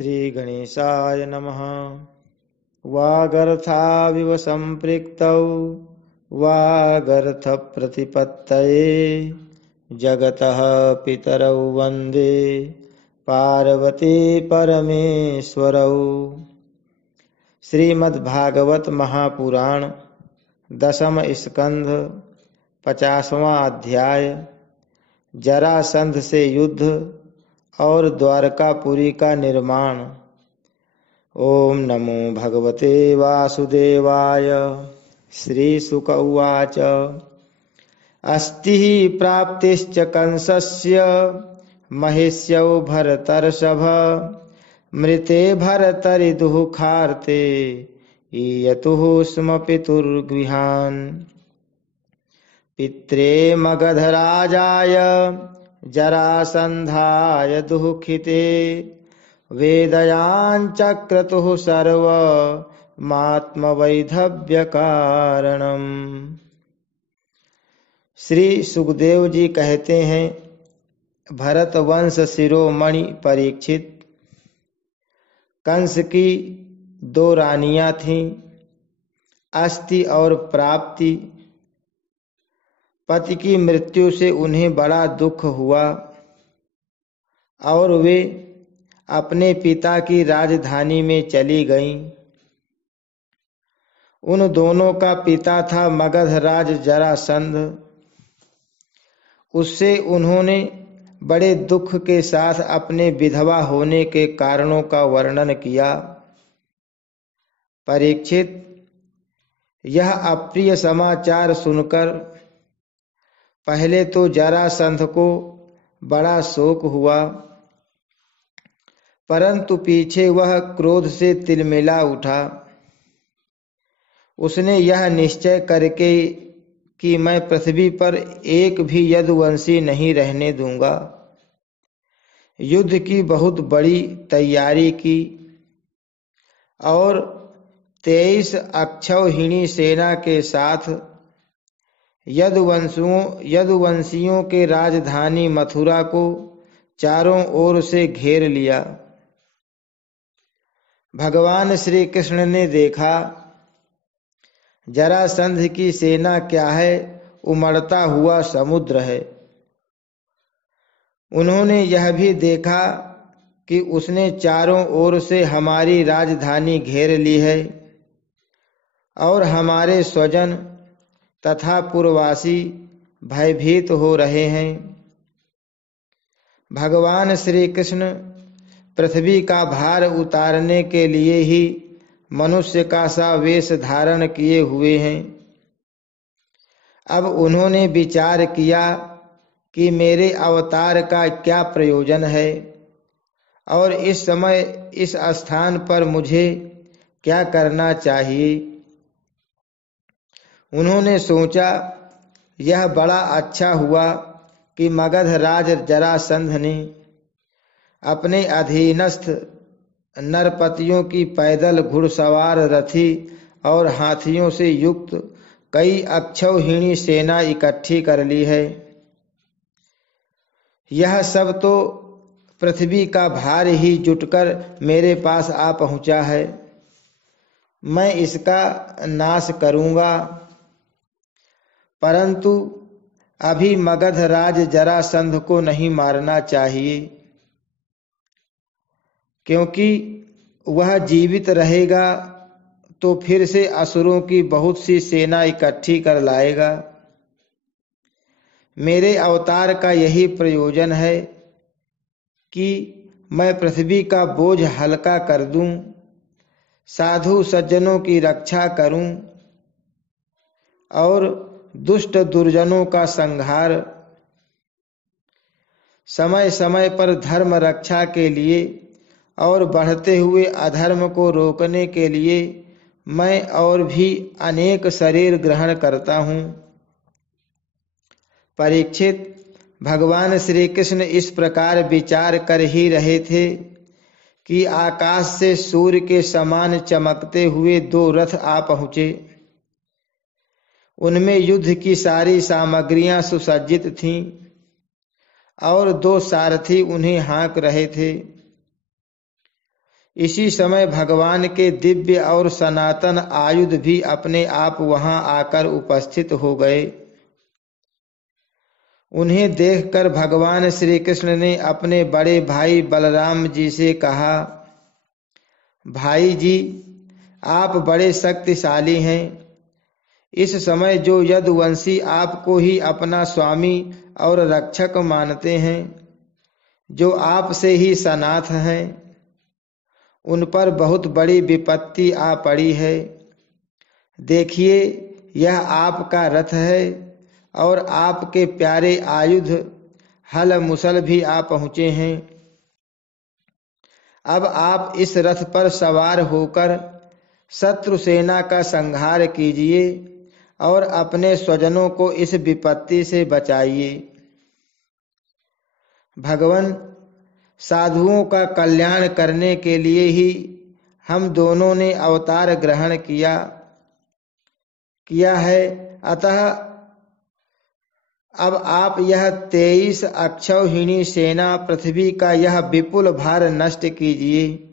श्री गणेशाय नमः। वागर्थाविव सम्पृक्तौ वागर्थ प्रतिपत्तये जगतः पितरौ वन्दे पार्वती परमेश्वरौ। श्रीमद्भागवत महापुराण दशम स्कंध 50वां अध्याय जरासंध से युद्ध और द्वारकापुरी का निर्माण। ओम नमो भगवते वासुदेवाय। श्रीशुक उवाच। अस्ति प्राप्तिश्च कंसस्य महिष्यौ भरतर्षभ मृते भरतरि दुःखार्ते ईयतुः स्म पितुर्गृहान्। पित्रे मगधराजाय जरासन्धाय दुःखिते वेदयाञ्चक्रतुः सर्वमात्मवैधव्य कारणम्। श्री सुखदेव जी कहते हैं, भरत वंश शिरोमणि परीक्षित, कंस की 2 रानियां थीं, अस्ति और प्राप्ति। पति की मृत्यु से उन्हें बड़ा दुख हुआ और वे अपने पिता की राजधानी में चली गईं। उन दोनों का पिता था मगधराज जरासंध। उससे उन्होंने बड़े दुख के साथ अपने विधवा होने के कारणों का वर्णन किया। परीक्षित, यह अप्रिय समाचार सुनकर पहले तो जरासंध को बड़ा शोक हुआ, परंतु पीछे वह क्रोध से तिलमिला उठा। उसने यह निश्चय करके कि मैं पृथ्वी पर एक भी यदुवंशी नहीं रहने दूंगा, युद्ध की बहुत बड़ी तैयारी की और 23 अक्षौहिणी सेना के साथ यदुवंशियों के राजधानी मथुरा को चारों ओर से घेर लिया। भगवान श्री कृष्ण ने देखा जरासंध की सेना क्या है, उमड़ता हुआ समुद्र है। उन्होंने यह भी देखा कि उसने चारों ओर से हमारी राजधानी घेर ली है और हमारे स्वजन तथा पुरवासी भयभीत हो रहे हैं। भगवान श्री कृष्ण पृथ्वी का भार उतारने के लिए ही मनुष्य का सा वेश धारण किए हुए हैं। अब उन्होंने विचार किया कि मेरे अवतार का क्या प्रयोजन है और इस समय इस स्थान पर मुझे क्या करना चाहिए। उन्होंने सोचा, यह बड़ा अच्छा हुआ कि मगधराज जरासंध ने अपने अधीनस्थ नरपतियों की पैदल घुड़सवार रथी और हाथियों से युक्त कई अक्षौहिणी सेना इकट्ठी कर ली है। यह सब तो पृथ्वी का भार ही जुटकर मेरे पास आ पहुंचा है। मैं इसका नाश करूंगा, परंतु अभी मगधराज जरासंध को नहीं मारना चाहिए, क्योंकि वह जीवित रहेगा तो फिर से असुरों की बहुत सी सेना इकट्ठी कर लाएगा। मेरे अवतार का यही प्रयोजन है कि मैं पृथ्वी का बोझ हल्का कर दूं, साधु सज्जनों की रक्षा करूं और दुष्ट दुर्जनों का संहार। समय समय पर धर्म रक्षा के लिए और बढ़ते हुए अधर्म को रोकने के लिए मैं और भी अनेक शरीर ग्रहण करता हूं। परीक्षित, भगवान श्री कृष्ण इस प्रकार विचार कर ही रहे थे कि आकाश से सूर्य के समान चमकते हुए 2 रथ आ पहुंचे। उनमें युद्ध की सारी सामग्रियां सुसज्जित थीं और 2 सारथी उन्हें हाँक रहे थे। इसी समय भगवान के दिव्य और सनातन आयुध भी अपने आप वहां आकर उपस्थित हो गए। उन्हें देखकर भगवान श्री कृष्ण ने अपने बड़े भाई बलराम जी से कहा, भाई जी, आप बड़े शक्तिशाली हैं। इस समय जो यदुवंशी आपको ही अपना स्वामी और रक्षक मानते हैं, जो आपसे ही सनाथ हैं, उन पर बहुत बड़ी विपत्ति आ पड़ी है। देखिए, यह आपका रथ है और आपके प्यारे आयुध हल मुसल भी आ पहुंचे हैं। अब आप इस रथ पर सवार होकर शत्रु सेना का संहार कीजिए और अपने स्वजनों को इस विपत्ति से बचाइए। भगवान, साधुओं का कल्याण करने के लिए ही हम दोनों ने अवतार ग्रहण किया है। अतः अब आप यह 23 अक्षौहिणी सेना पृथ्वी का यह विपुल भार नष्ट कीजिए।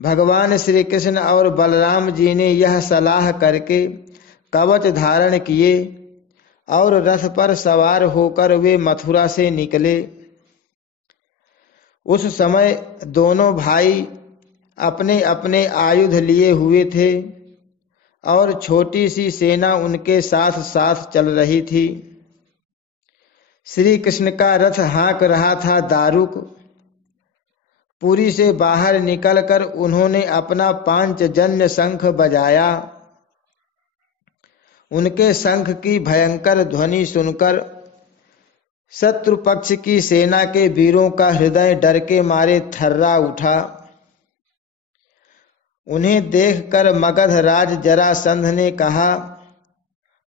भगवान श्री कृष्ण और बलराम जी ने यह सलाह करके कवच धारण किए और रथ पर सवार होकर वे मथुरा से निकले। उस समय दोनों भाई अपने अपने आयुध लिए हुए थे और छोटी सी सेना उनके साथ साथ चल रही थी। श्री कृष्ण का रथ हाँक रहा था दारुक। पुरी से बाहर निकलकर उन्होंने अपना पांचजन्य शंख बजाया। उनके शंख की भयंकर ध्वनि सुनकर शत्रु पक्ष की सेना के वीरों का हृदय डर के मारे थर्रा उठा। उन्हें देखकर मगध राज जरासंध ने कहा,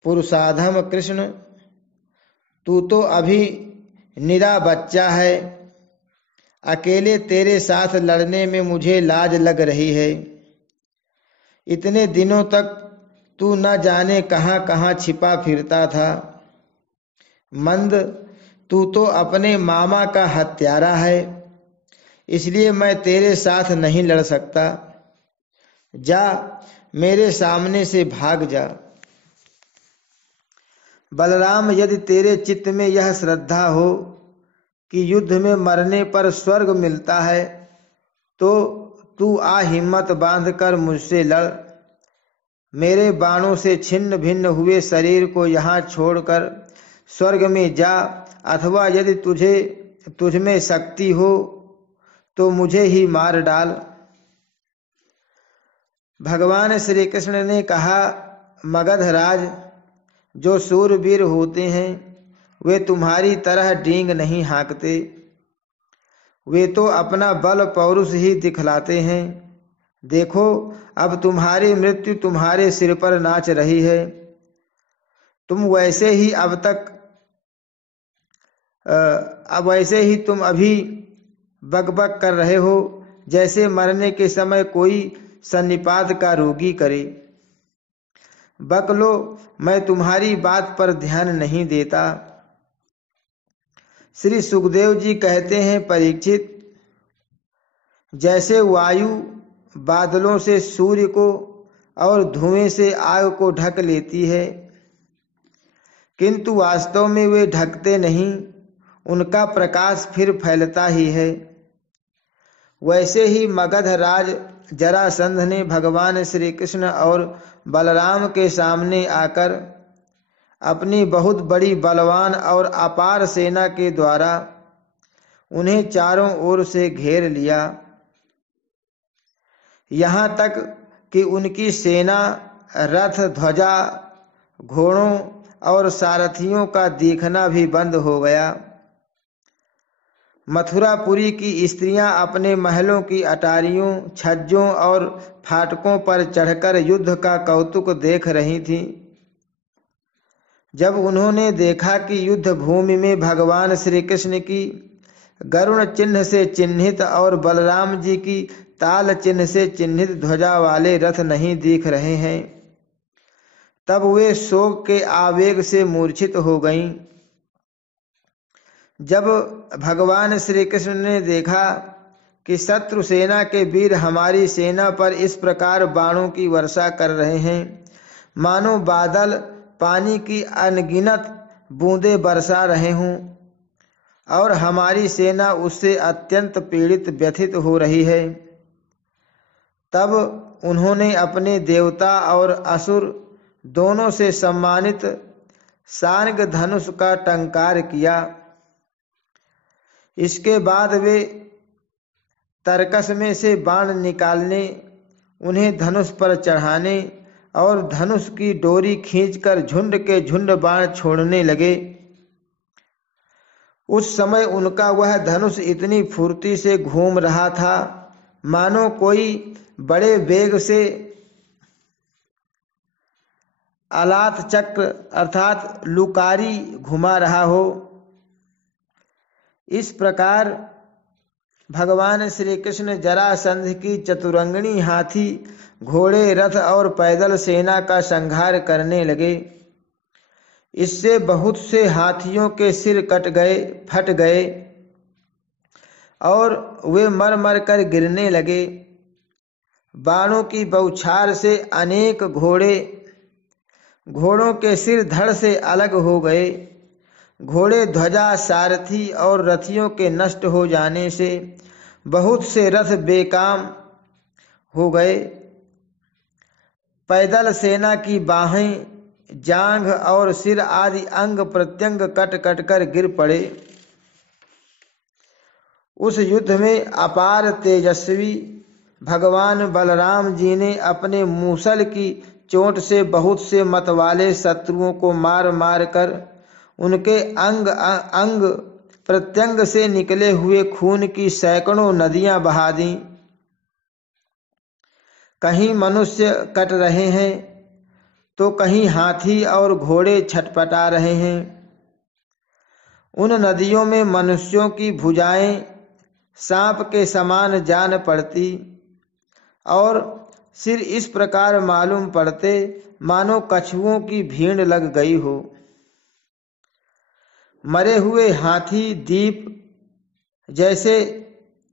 पुरुषाधम कृष्ण, तू तो अभी निरा बच्चा है। अकेले तेरे साथ लड़ने में मुझे लाज लग रही है। इतने दिनों तक तू न जाने कहां कहां छिपा फिरता था। मंद, तू तो अपने मामा का हत्यारा है, इसलिए मैं तेरे साथ नहीं लड़ सकता। जा, मेरे सामने से भाग जा। बलराम, यदि तेरे चित्त में यह श्रद्धा हो कि युद्ध में मरने पर स्वर्ग मिलता है, तो तू आ हिम्मत बांधकर मुझसे लड़। मेरे बाणों से छिन्न भिन्न हुए शरीर को यहाँ छोड़कर स्वर्ग में जा, अथवा यदि तुझ में शक्ति हो तो मुझे ही मार डाल। भगवान श्री कृष्ण ने कहा, मगधराज, जो शूरवीर होते हैं वे तुम्हारी तरह डींग नहीं हाँकते। वे तो अपना बल पौरुष ही दिखलाते हैं। देखो, अब तुम्हारी मृत्यु तुम्हारे सिर पर नाच रही है। तुम वैसे ही तुम अभी बकबक कर रहे हो, जैसे मरने के समय कोई सन्निपात का रोगी करे। बक लो, मैं तुम्हारी बात पर ध्यान नहीं देता। श्री सुखदेव जी कहते हैं, परीक्षित, जैसे वायु बादलों से सूर्य को और धुएं से आग को ढक लेती है, किंतु वास्तव में वे ढकते नहीं, उनका प्रकाश फिर फैलता ही है, वैसे ही मगध राज जरासंध ने भगवान श्री कृष्ण और बलराम के सामने आकर अपनी बहुत बड़ी बलवान और अपार सेना के द्वारा उन्हें चारों ओर से घेर लिया। यहाँ तक कि उनकी सेना रथ, ध्वजा, घोड़ों और सारथियों का दिखना भी बंद हो गया। मथुरापुरी की स्त्रियां अपने महलों की अटारियों, छज्जों और फाटकों पर चढ़कर युद्ध का कौतुक देख रही थीं। जब उन्होंने देखा कि युद्ध भूमि में भगवान श्री कृष्ण की गरुण चिन्ह से चिन्हित और बलराम जी की ताल चिन्ह से चिन्हित ध्वजा वाले रथ नहीं दिख रहे हैं, तब वे शोक के आवेग से मूर्छित हो गईं। जब भगवान श्री कृष्ण ने देखा कि शत्रु सेना के वीर हमारी सेना पर इस प्रकार बाणों की वर्षा कर रहे हैं मानो बादल पानी की अनगिनत बूंदें बरसा रहे हों और हमारी सेना उससे अत्यंत पीड़ित व्यथित हो रही है। तब उन्होंने अपने देवता और असुर दोनों से सम्मानित सार्ंग धनुष का टंकार किया। इसके बाद वे तरकस में से बाण निकालने, उन्हें धनुष पर चढ़ाने और धनुष की डोरी खींचकर झुंड के झुंड बाण छोड़ने लगे। उस समय उनका वह धनुष इतनी फुर्ती से घूम रहा था मानो कोई बड़े वेग से अलात चक्र अर्थात लुकारी घुमा रहा हो। इस प्रकार भगवान श्री कृष्ण जरासंध की चतुरंगिणी हाथी, घोड़े, रथ और पैदल सेना का संहार करने लगे। इससे बहुत से हाथियों के सिर फट गए और वे मर मर कर गिरने लगे। बाणों की बौछार से अनेक घोड़ों के सिर धड़ से अलग हो गए। घोड़े, ध्वजा, सारथी और रथियों के नष्ट हो जाने से बहुत से रथ बेकाम हो गए। पैदल सेना की बाहें, जांघ और सिर आदि अंग प्रत्यंग कट कट कर गिर पड़े। उस युद्ध में अपार तेजस्वी भगवान बलराम जी ने अपने मूसल की चोट से बहुत से मतवाले शत्रुओं को मार मार कर उनके अंग प्रत्यंग से निकले हुए खून की सैकड़ों नदियां बहा दी। कहीं मनुष्य कट रहे हैं तो कहीं हाथी और घोड़े छटपटा रहे हैं। उन नदियों में मनुष्यों की भुजाएं सांप के समान जान पड़ती और सिर इस प्रकार मालूम पड़ते मानो कछुओं की भीड़ लग गई हो। मरे हुए हाथी दीप जैसे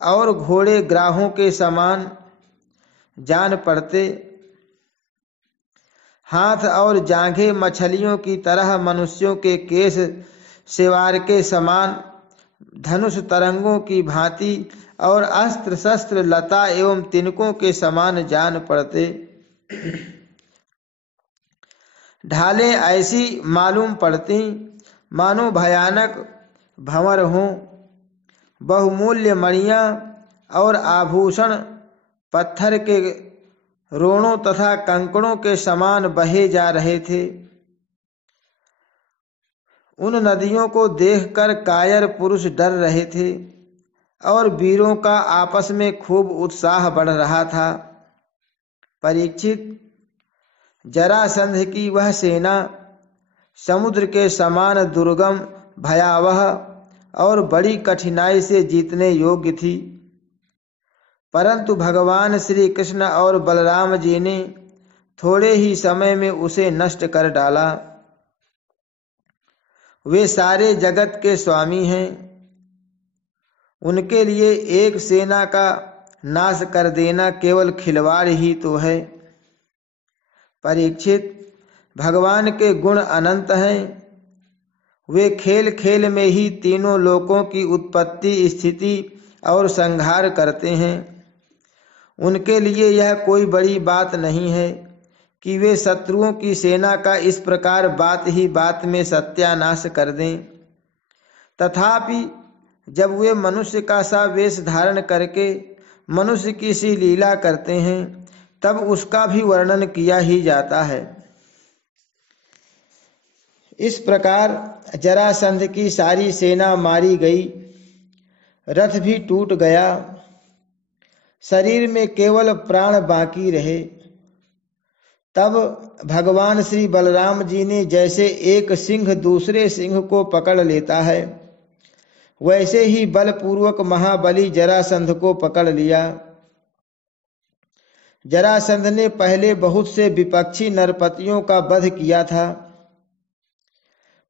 और घोड़े ग्राहों के समान जान पड़ते। हाथ और जांघें मछलियों की तरह, मनुष्यों के केस सेवार के समान, धनुष तरंगों की भांति और अस्त्र शस्त्र लता एवं तिनकों के समान जान पड़ते। ढालें ऐसी मालूम पड़ती मानो भयानक भंवर हों। बहुमूल्य मणियां और आभूषण पत्थर के रोड़ों तथा कंकड़ों के समान बहे जा रहे थे। उन नदियों को देखकर कायर पुरुष डर रहे थे और वीरों का आपस में खूब उत्साह बढ़ रहा था। परीक्षित, जरासंध की वह सेना समुद्र के समान दुर्गम, भयावह और बड़ी कठिनाई से जीतने योग्य थी, परंतु भगवान श्री कृष्ण और बलराम जी ने थोड़े ही समय में उसे नष्ट कर डाला। वे सारे जगत के स्वामी हैं, उनके लिए एक सेना का नाश कर देना केवल खिलवाड़ ही तो है। परीक्षित, भगवान के गुण अनंत हैं। वे खेल खेल में ही तीनों लोकों की उत्पत्ति, स्थिति और संहार करते हैं। उनके लिए यह कोई बड़ी बात नहीं है कि वे शत्रुओं की सेना का इस प्रकार बात ही बात में सत्यानाश कर दें। तथापि जब वे मनुष्य का सा वेश धारण करके मनुष्य की सी लीला करते हैं तब उसका भी वर्णन किया ही जाता है। इस प्रकार जरासंध की सारी सेना मारी गई, रथ भी टूट गया, शरीर में केवल प्राण बाकी रहे। तब भगवान श्री बलराम जी ने जैसे एक सिंह दूसरे सिंह को पकड़ लेता है, वैसे ही बलपूर्वक महाबली जरासंध को पकड़ लिया। जरासंध ने पहले बहुत से विपक्षी नरपतियों का वध किया था,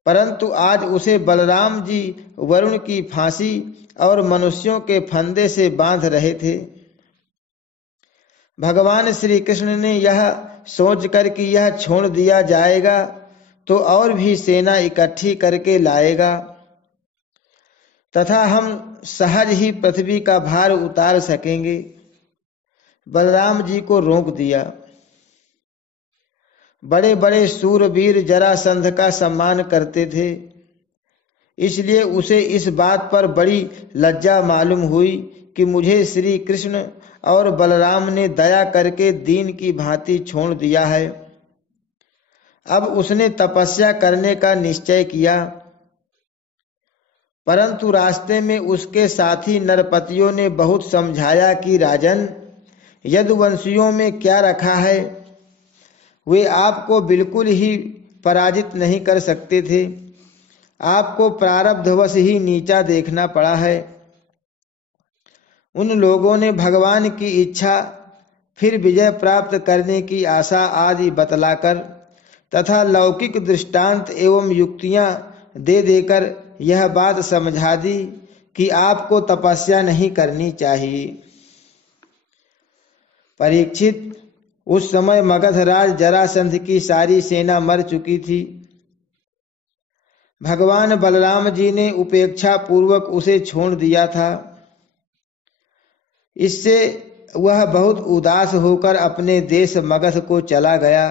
परंतु आज उसे बलराम जी वरुण की फांसी और मनुष्यों के फंदे से बांध रहे थे। भगवान श्री कृष्ण ने यह सोचकर कि यह छोड़ दिया जाएगा तो और भी सेना इकट्ठी करके लाएगा तथा हम सहज ही पृथ्वी का भार उतार सकेंगे, बलराम जी को रोक दिया। बड़े बड़े सूरवीर जरासंध का सम्मान करते थे, इसलिए उसे इस बात पर बड़ी लज्जा मालूम हुई कि मुझे श्री कृष्ण और बलराम ने दया करके दीन की भांति छोड़ दिया है। अब उसने तपस्या करने का निश्चय किया, परंतु रास्ते में उसके साथी नरपतियों ने बहुत समझाया कि राजन, यदुवंशियों में क्या रखा है, वे आपको बिल्कुल ही पराजित नहीं कर सकते थे। आपको प्रारब्धवश ही नीचा देखना पड़ा है। उन लोगों ने भगवान की इच्छा, फिर विजय प्राप्त करने की आशा आदि बतलाकर तथा लौकिक दृष्टांत एवं युक्तियां दे देकर यह बात समझा दी कि आपको तपस्या नहीं करनी चाहिए। परीक्षित, उस समय मगधराज जरासंध की सारी सेना मर चुकी थी। भगवान बलराम जी ने उपेक्षा पूर्वक उसे छोड़ दिया था। इससे वह बहुत उदास होकर अपने देश मगध को चला गया।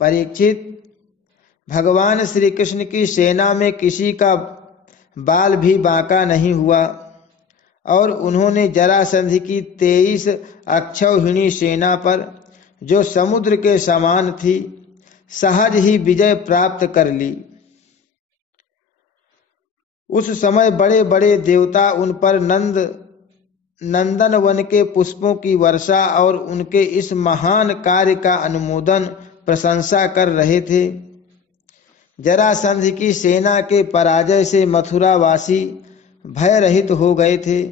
परीक्षित, भगवान श्री कृष्ण की सेना में किसी का बाल भी बांका नहीं हुआ और उन्होंने जरासंध की 23 अक्षौहिणी सेना पर, जो समुद्र के समान थी, सहज ही विजय प्राप्त कर ली। उस समय बड़े बड़े देवता उन पर नंदन वन के पुष्पों की वर्षा और उनके इस महान कार्य का अनुमोदन प्रशंसा कर रहे थे। जरासंध की सेना के पराजय से मथुरावासी भय रहित हो गए थे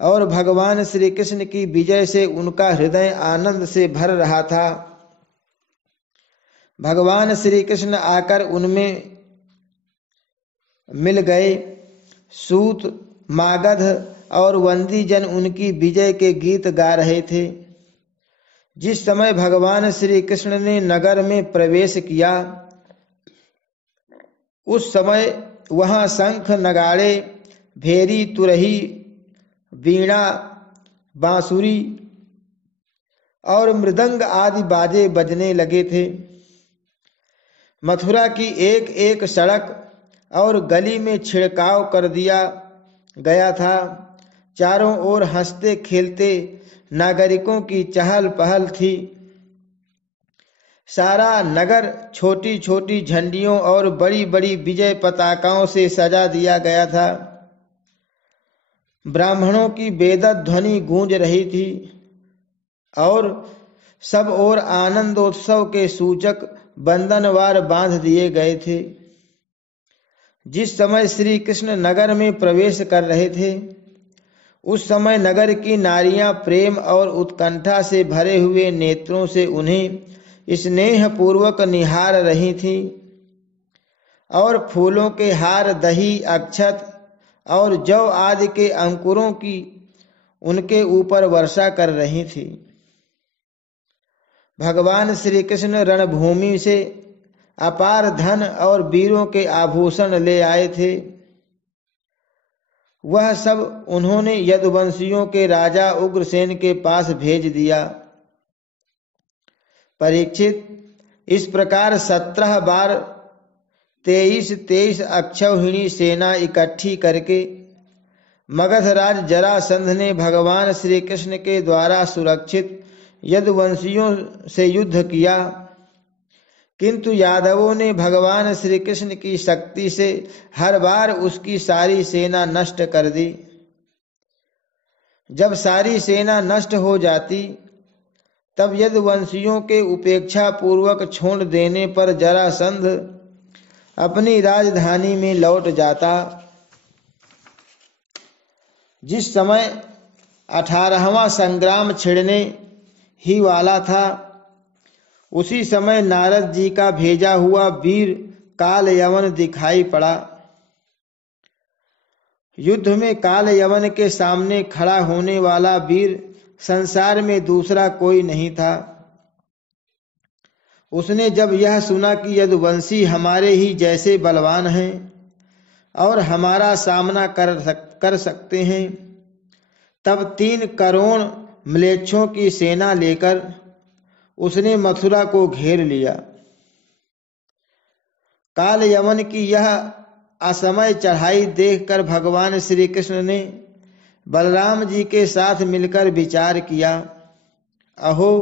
और भगवान श्री कृष्ण की विजय से उनका हृदय आनंद से भर रहा था। भगवान श्री कृष्ण आकर उनमें मिल गए। सूत, मागध और वंदी जन उनकी विजय के गीत गा रहे थे। जिस समय भगवान श्री कृष्ण ने नगर में प्रवेश किया, उस समय वहां शंख, नगाड़े, भेरी, तुरही, वीणा, बांसुरी और मृदंग आदि बाजे बजने लगे थे। मथुरा की एक एक सड़क और गली में छिड़काव कर दिया गया था। चारों ओर हंसते खेलते नागरिकों की चहल पहल थी। सारा नगर छोटी छोटी झंडियों और बड़ी बड़ी विजय पताकाओं से सजा दिया गया था। ब्राह्मणों की बेदत ध्वनि गूंज रही थी और सब ओर आनंदोत्सव के सूचक बंधनवार बांध दिए गए थे। जिस समय श्री कृष्ण नगर में प्रवेश कर रहे थे, उस समय नगर की नारियां प्रेम और उत्कंठा से भरे हुए नेत्रों से उन्हें स्नेह पूर्वक निहार रही थीं और फूलों के हार, दही, अक्षत और जौ आदि के अंकुरों की उनके ऊपर वर्षा कर रही थी। भगवान श्री कृष्ण रणभूमि से अपार धन और वीरों के आभूषण ले आए थे। वह सब उन्होंने यदुवंशियों के राजा उग्रसेन के पास भेज दिया। परीक्षित, इस प्रकार 17 बार 23 अक्षौहिणी सेना इकट्ठी करके मगधराज जरासंध ने भगवान श्री कृष्ण के द्वारा सुरक्षित यदुवंशियों से युद्ध किया, किंतु यादवों ने भगवान श्री कृष्ण की शक्ति से हर बार उसकी सारी सेना नष्ट कर दी। जब सारी सेना नष्ट हो जाती, तब यदुवंशियों के उपेक्षा पूर्वक छोड़ देने पर जरासंध अपनी राजधानी में लौट जाता। जिस समय 18वां संग्राम छिड़ने ही वाला था, उसी समय नारद जी का भेजा हुआ वीर काल यवन दिखाई पड़ा। युद्ध में काल यवन के सामने खड़ा होने वाला वीर संसार में दूसरा कोई नहीं था। उसने जब यह सुना कि यदुवंशी हमारे ही जैसे बलवान हैं और हमारा सामना कर सकते हैं, तब 3 करोड़ म्लेच्छों की सेना लेकर उसने मथुरा को घेर लिया। काल यवन की यह असमय चढ़ाई देखकर भगवान श्री कृष्ण ने बलराम जी के साथ मिलकर विचार किया, अहो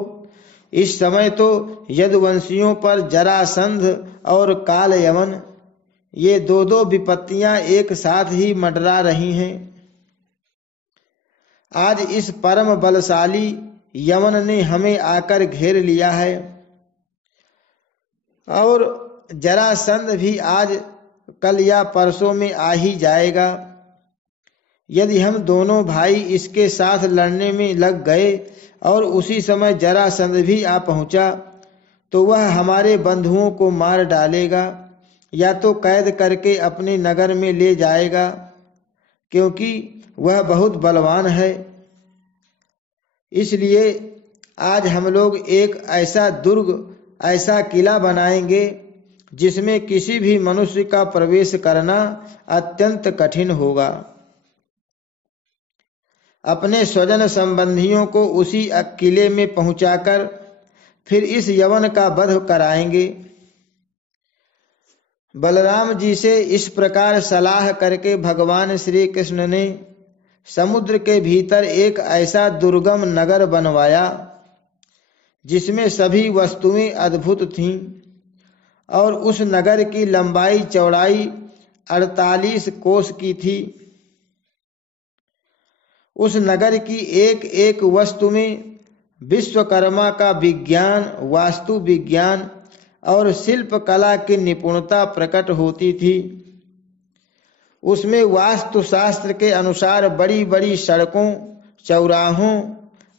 इस समय तो यदुवंशियों पर जरासंध और काल यवन ये 2 विपत्तियां एक साथ ही मंडरा रही हैं। आज इस परम बलशाली यवन ने हमें आकर घेर लिया है और जरासंध भी आज कल या परसों में आ ही जाएगा। यदि हम दोनों भाई इसके साथ लड़ने में लग गए और उसी समय जरासंध भी आ पहुंचा तो वह हमारे बंधुओं को मार डालेगा या तो कैद करके अपने नगर में ले जाएगा, क्योंकि वह बहुत बलवान है। इसलिए आज हम लोग एक ऐसा दुर्ग, ऐसा किला बनाएंगे जिसमें किसी भी मनुष्य का प्रवेश करना अत्यंत कठिन होगा। अपने स्वजन संबंधियों को उसी किले में पहुंचाकर फिर इस यवन का वध कराएंगे। बलराम जी से इस प्रकार सलाह करके भगवान श्री कृष्ण ने समुद्र के भीतर एक ऐसा दुर्गम नगर बनवाया जिसमें सभी वस्तुएं अद्भुत थीं और उस नगर की लंबाई चौड़ाई 48 कोस की थी। उस नगर की एक एक वस्तु में विश्वकर्मा का विज्ञान, वास्तु विज्ञान और शिल्प कला की निपुणता प्रकट होती थी। उसमें वास्तुशास्त्र के अनुसार बड़ी बड़ी सड़कों, चौराहों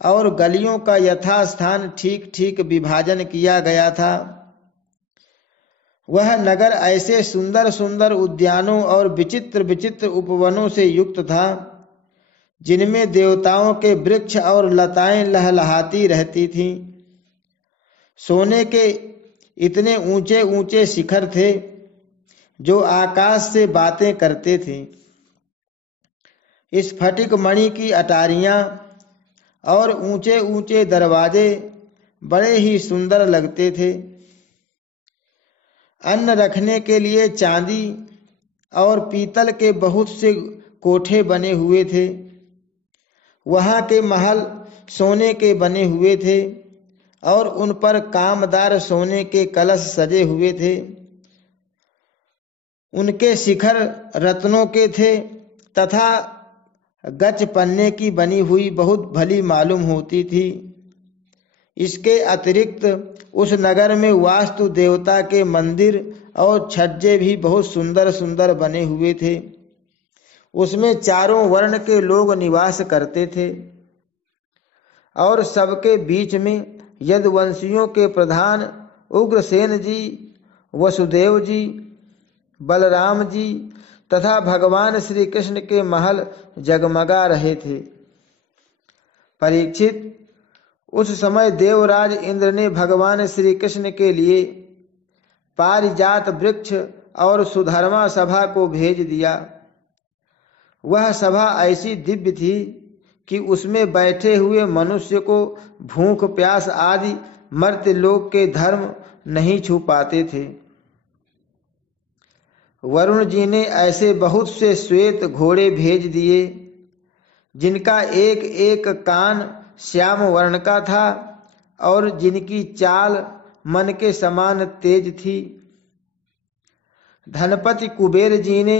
और गलियों का यथास्थान ठीक ठीक विभाजन किया गया था। वह नगर ऐसे सुंदर सुंदर उद्यानों और विचित्र विचित्र उपवनों से युक्त था जिनमें देवताओं के वृक्ष और लताएं लहलहाती रहती थीं। सोने के इतने ऊंचे ऊंचे शिखर थे जो आकाश से बातें करते थे। स्फटिक मणि की अटारियां और ऊंचे ऊंचे दरवाजे बड़े ही सुंदर लगते थे। अन्न रखने के लिए चांदी और पीतल के बहुत से कोठे बने हुए थे। वहां के महल सोने के बने हुए थे और उन पर कामदार सोने के कलश सजे हुए थे। उनके शिखर रत्नों के थे तथा गच पन्ने की बनी हुई बहुत भली मालूम होती थी। इसके अतिरिक्त उस नगर में वास्तु देवता के मंदिर और छज्जे भी बहुत सुंदर सुंदर बने हुए थे। उसमें चारों वर्ण के लोग निवास करते थे और सबके बीच में यदुवंशियों के प्रधान उग्रसेन जी, वसुदेव जी, बलराम जी तथा भगवान श्री कृष्ण के महल जगमगा रहे थे। परीक्षित, उस समय देवराज इंद्र ने भगवान श्री कृष्ण के लिए पारिजात वृक्ष और सुधर्मा सभा को भेज दिया। वह सभा ऐसी दिव्य थी कि उसमें बैठे हुए मनुष्य को भूख प्यास आदि मर्त्य लोक के धर्म नहीं छू पाते थे। वरुण जी ने ऐसे बहुत से श्वेत घोड़े भेज दिए जिनका एक एक कान श्याम वर्ण का था और जिनकी चाल मन के समान तेज थी। धनपति कुबेर जी ने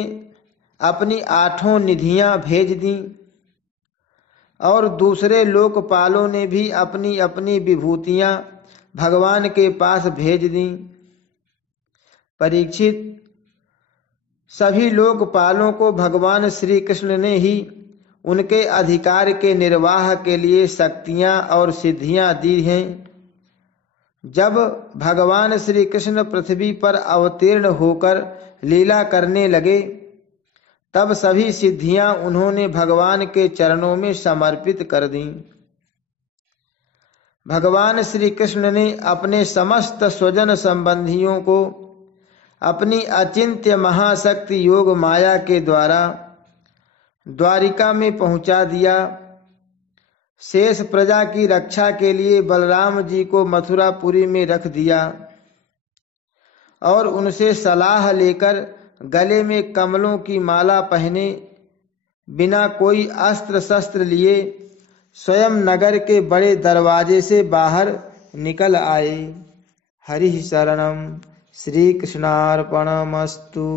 अपनी 8 निधियां भेज दी और दूसरे लोकपालों ने भी अपनी अपनी विभूतियां भगवान के पास भेज दी। परीक्षित, सभी लोकपालों को भगवान श्री कृष्ण ने ही उनके अधिकार के निर्वाह के लिए शक्तियां और सिद्धियां दी हैं जब भगवान श्री कृष्ण पृथ्वी पर अवतीर्ण होकर लीला करने लगे तब सभी सिद्धियां उन्होंने भगवान के चरणों में समर्पित कर दी। भगवान श्री कृष्ण ने अपने समस्त स्वजन संबंधियों को अपनी अचिंत्य महाशक्ति योग माया के द्वारा द्वारिका में पहुंचा दिया। शेष प्रजा की रक्षा के लिए बलराम जी को मथुरापुरी में रख दिया और उनसे सलाह लेकर गले में कमलों की माला पहने बिना कोई अस्त्र शस्त्र लिए स्वयं नगर के बड़े दरवाजे से बाहर निकल आए। हरि शरणम। श्री कृष्णार्पणमस्तु।